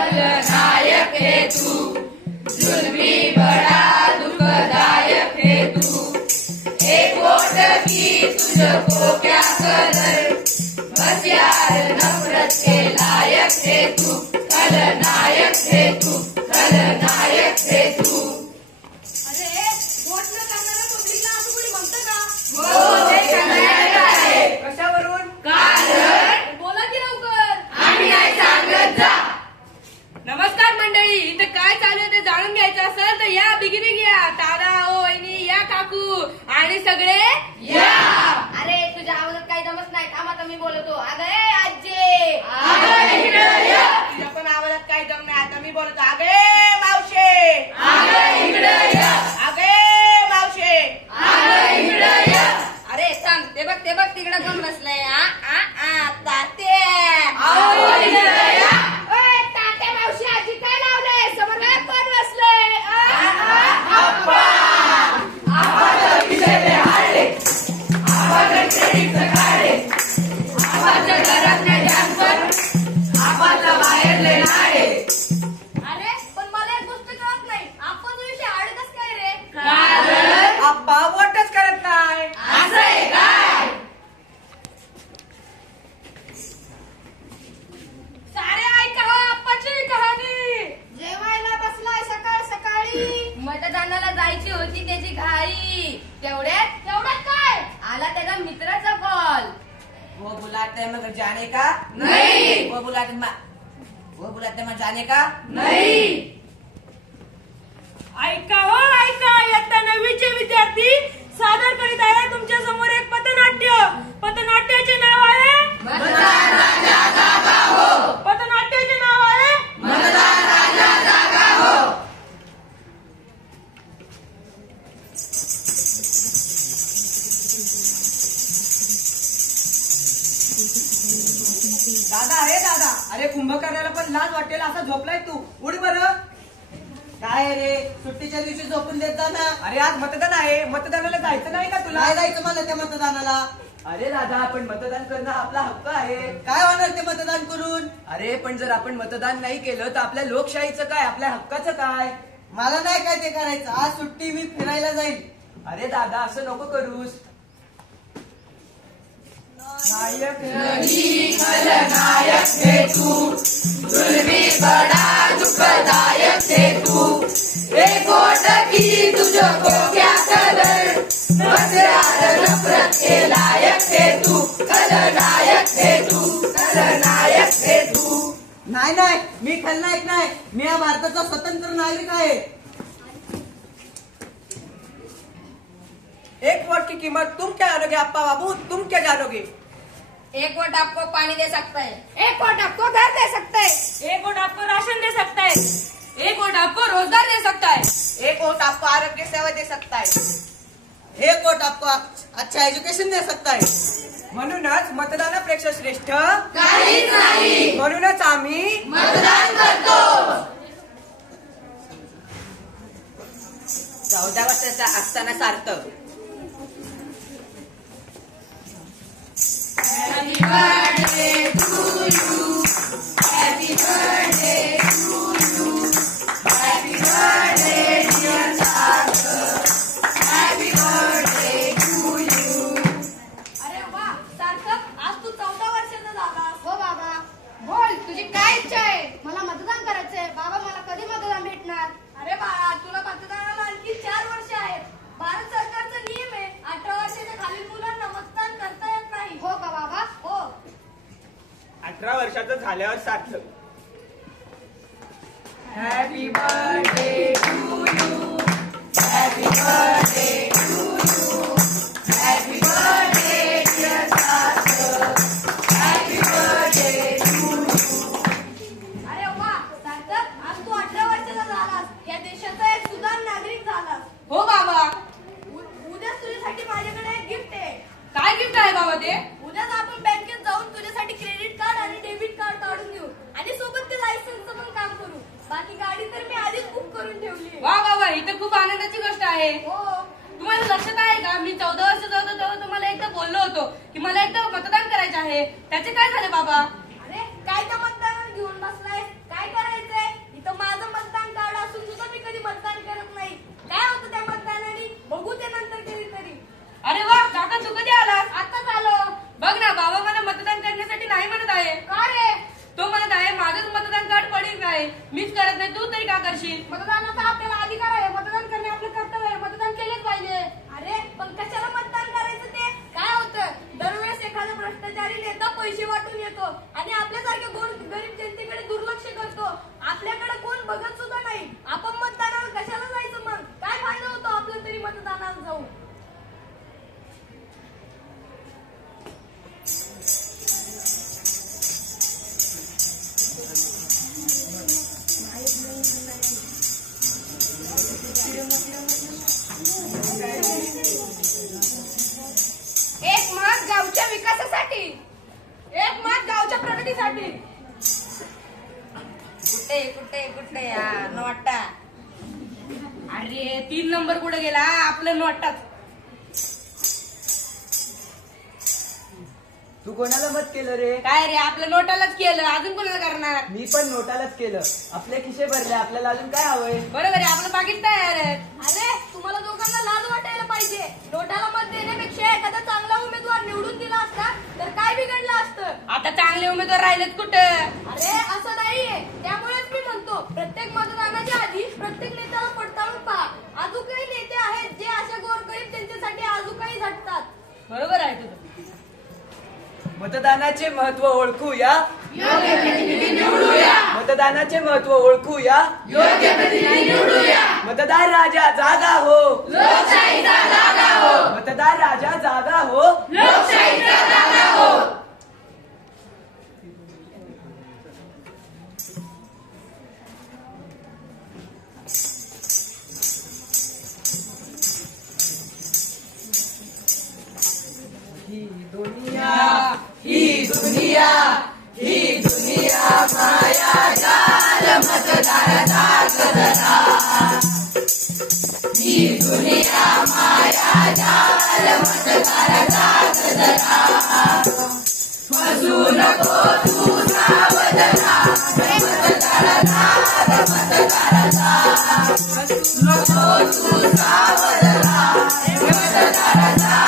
खलनायक है तू, जुल्मी बड़ा दुखदायक है तू, एक वोट की तुझको क्या कदर, बस यार नफरत के लायक है तू, खलनायक है तू, खलनायक है तू। अरे वोट न करणाऱ्या पब्लिकला असं कोणी म्हणतं का? हो, ते खलनायक आहे. कशावरून? कारण बोला की लवकर. आम्ही नाही सांगत जा. नमस्कार मंडळी, इथं काय चालू आहे ते जाणून घ्यायचं असेल तर या बिगिनिंग या. दादा ओ वहिनी या, काकू आणि सगळे या. अरे तुझ्या आवाजात काही जमत नाही. थांब आता मी बोलतो. अगं ए आजी, अगं इकडं ये. तुझ्या पण आवाजात काही जम नाही. आता मी बोलतो. अगं ए मावशे, अगं इकडं ये. अगं ए मावशे. अगं इकडं ये. अरे सांग, ते बघ तिकडं कोण बसलंय. तात्या. अहो इकडं ये. ओय, तात्या मावशी आजी काय लावलंय? समोर कोण बसलंय? आप्पा. आप्पाचं विषय हाडले, आप्पाचं ट्रेडिंगचं काढे, आप्पाच्या घरातले जानवर, आप्पाचं बाहेरले नाडे. अरे पण मला एक गोष्ट कळत नाही. आपण विषय आडतच काय रे? कारण आप्पा वोटच करत नाही. असं आहे काय? सारे ऐका हो आप्पाची कहाणी. जेवायला बसलाय सकाळ सकाळी, मतदानाला जायची होती त्याची घाई. तेवढ्यात काय आला त्याचा मित्राचा कॉल. वो बुलाते हैं मगर जाने का नहीं. वो बुलाते मग जाने का नाही. ऐका हो ऐका, इयत्ता 9वीचे विद्यार्थी सादर करीत आहे तुमच्या समोर एक पथनाट्य. पथनाट्याचे नाव आहे मतदान राजा जागा हो, पथनाट्याचे नाव आहे मतदान राजा जागा हो. दादा हे दादा, अरे कुंभकर्णाला पण लाज वाटेल असा झोपलाय तू. उठ बरं. काय रे, सुट्टीच्या दिवशी झोपून देत जा ना. अरे आज मतदान आहे, मतदानाला जायचं नाही का तुला? नाही जायचं मला त्या मतदानाला. अरे दादा, आपण मतदान करणं आपला हक्क आहे. काय होणार ते मतदान करून? अरे पण जर आपण मतदान नाही केलं तर आपल्या लोकशाहीचं काय, आपल्या हक्काचं काय? मला नाही काय ते करायचं. आज सुट्टी, मी फिरायला जाईल. अरे दादा असं नको करूस. नायक नहीं खलनायक है तू, जुल्मी बड़ा दुखदायक है तू, एक वोट की तुझको क्या कदर, बस यार नफरत के लायक है तू, खलनायक है तू, खलनायक है तू. नाही, मी खलनायक नाही. मी या भारताचा स्वतंत्र नागरिक आहे. एक वोट की कीमत तुम क्या जानोगे अप्पा बाबू, तुम क्या जानोगे? एक वोट आपको पानी दे सकता है, एक वोट आपको घर दे सकते हैं, एक वोट आपको राशन दे सकता है, एक वोट आपको रोजगार दे सकता है, एक वोट आपको आरोग्य सेवा दे सकता है, एक वोट आपको अच्छा एज्युकेशन दे सकता है. म्हणूनच मतदानापेक्षा श्रेष्ठ काहीच नाही. म्हणूनच आम्ही मतदान करतो. 14 वर्षाचा असताना सार्थक. Happy birthday to you. Happy birthday to you. Happy birthday dear Sarthak. Happy birthday to you. अरे वा सार्थक, आज तू 14 वर्षाचा झालास. हो बाबा, बोल तुझी काय इच्छा आहे? मला मतदान करायचंय. बाबा मला कधी मतदान भेटणार? अरे बाळा, तुला मतदानाला आणखी 4 वर्ष आहेत. भारत सरकारचा नियम आहे 18 वर्षाच्या खालील मुलांना मतदान करता येत नाही. हो का बाबा? हो. 18 वर्षाचं झाल्यावर Sarthak. Happy birthday to you. Happy birthday to you. Happy birthday dear Sarthak. Happy birthday to you. अरे वा सार्थक, आज तू 18 वर्षाचा झालास. या देशाचा एक सुधार नागरिक झालास. हो बाबा. उद्या तुझ्यासाठी माझ्याकडे एक गिफ्ट आहे. काय गिफ्ट आहे बाबा ते? उद्याच आपण बँकेत जाऊन तुझ्यासाठी क्रेडिट कार्ड आणि डेबिट कार्ड काढून घेऊ आणि सोबत ते लायसन्सचं पण काम करू. बाकी गाडी तर मी आधीच बुक करून ठेवली. वा बाबा, ही तर खूप आनंदाची गोष्ट आहे. हो. तुम्हाला लक्षात आहे का, मी 14 वर्षाचा होतो तेव्हा तुम्हाला एकदा बोललो होतो की मला एकदा मतदान करायचं आहे. त्याचे काय झाले बाबा? अरे काय त्या मतदानात घेऊन बसलाय? काय करायचंय? नाही. मीच करत नाही, तू तरी का करशील? मतदानाचा आपल्याला अधिकार आहे. मतदान करणे आपलं कर्तव्य आहे. मतदान केलेच पाहिजे. अरे पण कशाला मतदान करायचं ते? काय होतं, दरवेळेस एखादा भ्रष्टाचारी नेता पैसे वाटून येतो आणि आपल्यासारख्या गरीब जनतेकडे दुर्लक्ष करतो. आपल्याकडे कोण बघत सुद्धा नाही. आपण मतदानाला कशाला जायचं मग? काय फायदा होतो आपलं तरी मतदानाला जाऊन? एक मत गावच्या विकासासाठी, एक मत गावच्या प्रगतीसाठी. कुठे कुठे कुठे नोटा? अरे 3 नंबर कुठे गेला? आपलं नोटाच. तू कोणाला मत केलं रे? काय रे, आपलं नोटालाच केलं, अजून कोणाला करणार? मी पण नोटालाच केलं. आपले खिशे भरले, आपल्याला अजून काय हवंय? बरोबर आहे, आपलं पाकिट तयार आहे. अरे तुम्हाला दोघांना लाज वाटायला पाहिजे. नोटाला मत देण्यापेक्षा एखादा चांगला उमेदवार निवडून दिला असता तर काय बिघडलं असतं? आता चांगले उमेदवार राहिलेत कुठं? अरे असं नाहीये. त्यामुळेच मी म्हणतो, प्रत्येक मतदानाच्या आधी प्रत्येक नेत्याला पडताळून पहा. अजून काही नेते आहेत जे अशा गोरगरीब त्यांच्यासाठी अजून काही झटतात. बरोबर आहे तुझं. मतदानाचे महत्व ओळखूया, मतदानाचे महत्व ओळखूया, मतदार राजा जागा हो, मतदार राजा जागा हो. ही दुनिया माया जाल मतदाराचा गजरा. ही दुनिया माया जाल मतदाराचा गजरा. फसू नको तू सावधरा, मतदाराचा फसू नको तू सावधरा, मतदाराचा.